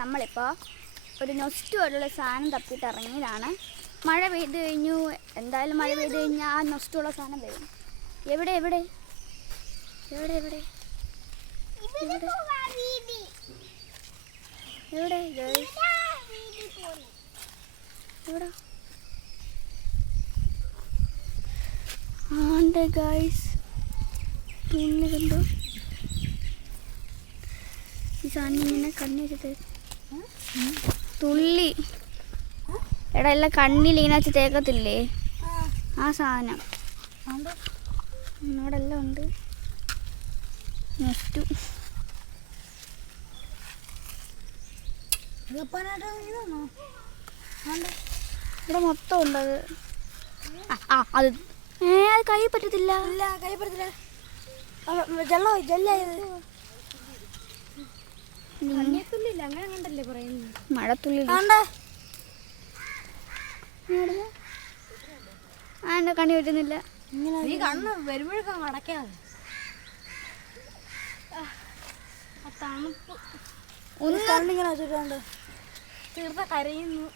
നമ്മളിപ്പോൾ ഒരു നൊസ്റ്റ് പോലുള്ള സാധനം തപ്പിയിട്ട് ഇറങ്ങിയതാണ്. മഴ പെയ്ത് കഴിഞ്ഞു. എന്തായാലും മഴ പെയ്ത് കഴിഞ്ഞാൽ ആ നൊസ്റ്റുള്ള സാധനം വരും. എവിടെ എവിടെ? എവിടെ എവിടെ? എവിടെ? എവിടെ? ആണ്ട് ഗൈസ് കണ്ടു? ഈ സാധനം ഇങ്ങനെ കണ്ണു വെച്ചിട്ട് തുള്ളി. എടാ എല്ലാം കണ്ണിൽ വെച്ച് തേക്കത്തില്ലേ? ആ സാധനം. ഇവിടെ എല്ലാം ഉണ്ട്. നെറ്റു. ഇവിടെ മൊത്തം ഉണ്ട് അത്. ആ, അത്. ഏ അത് കൈ പറ്റത്തില്ല. കൈ പറ്റത്തില്ല. ജല്ലോ ജല്ലായത് കണ്ണിയത്തുള്ളില്ല അങ്ങനെ കണ്ടല്ലേ പറയുന്നത് മഴത്തുള്ളി ആണ്ടേ ആ എന്റെ കണ്ണി പറ്റുന്നില്ല. നീ കണ്ണ് വരുമ്പോഴേക്കും അടയ്ക്കാതെ തണുപ്പ്. ഒന്ന് കണ്ണിങ്ങനെ വെച്ചിട്ടുണ്ട്. തീർത്ത കരയുന്നു.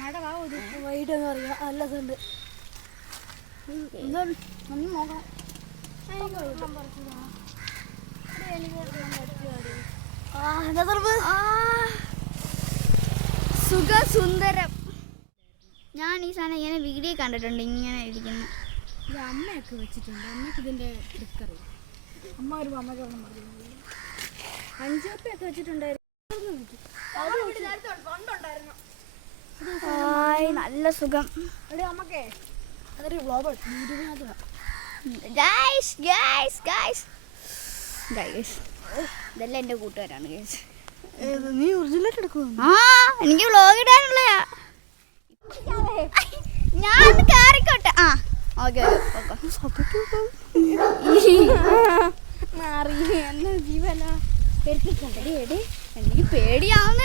മഴ വാവത് വൈകിട്ട് എന്ന് പറയാ. അല്ലതുണ്ട് ഒന്ന് നോക്കാം ആ എന്താ തണുപ്പ് ആ, സുഖസുന്ദരം. ഞാൻ ഈ സാധനം ഇങ്ങനെ വീഡിയോ കണ്ടിട്ടുണ്ട് ഇങ്ങനെ ഇരിക്കുന്നു. ഇത് അമ്മയൊക്കെ വെച്ചിട്ടുണ്ട്. അമ്മയ്ക്ക് ഇതിന്റെ ട്രിക്കറിയാം അമ്മ ഒരു അമ്മയ്ക്ക് ഒന്നും പറഞ്ഞു. അഞ്ചുപ്പയൊക്കെ വെച്ചിട്ടുണ്ടായിരുന്നു. നല്ല സുഖം. അമ്മക്കേ അതൊരു യൂട്യൂബിനകത്ത് ഗൈസ് ഗൈസ് ഗൈസ് ഗൈസ് ഇതെല്ലാം എന്റെ കൂട്ടുകാരാണ് ഗൈസ് നീ ഒറിജിനലായിട്ട് എടുക്കുമോ ആ എനിക്ക് വ്ളോഗ് ഇടാനുള്ളയാ ഞാൻ കയറിക്കോട്ടെ ആ ഓക്കെ മാറി എന്നാ ജീവന. എനിക്ക് പേടിയാവുന്ന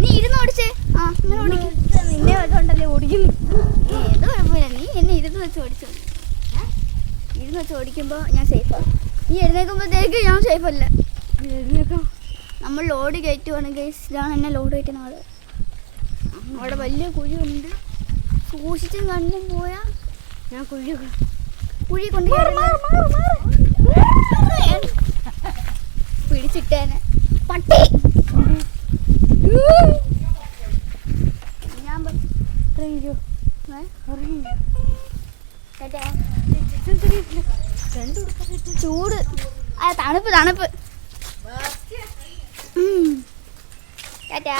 നീ ഇരുന്ന് ഓടിച്ചേ. ആ ഓടിക്കും. നിന്നെ വെച്ചോണ്ടല്ലേ ഓടിക്കുന്നു? ഏത് കുഴപ്പമില്ല നീ എന്നെ ഇരുന്ന് വെച്ച് ഓടിച്ചു. ഇരുന്ന് വെച്ച് ഓടിക്കുമ്പോൾ ഞാൻ സേഫാണ് നീ എഴുന്നേക്കുമ്പോഴത്തേക്ക് ഞാൻ സേഫ് അല്ല. എഴുന്നേക്കാം നമ്മൾ ലോഡ് കയറ്റുവാണെങ്കിൽ ഇതാണ് എന്നെ ലോഡ് കയറ്റുന്ന ആൾ. അവിടെ വലിയ കുഴിയുണ്ട്. സൂക്ഷിച്ചും കണ്ടും പോയാൽ ഞാൻ കുഴി കുഴി കൊണ്ട് പിടിച്ചിട്ടേനെ. പട്ടി. ഞാൻ പറയോ ഇറങ്ങിക്കോ ഏ? ഇറങ്ങി ടാറ്റാ. രണ്ട് കൊടുക്കാൻ ചൂട്. ആ തണുപ്പ് തണുപ്പ്. ടാറ്റാ.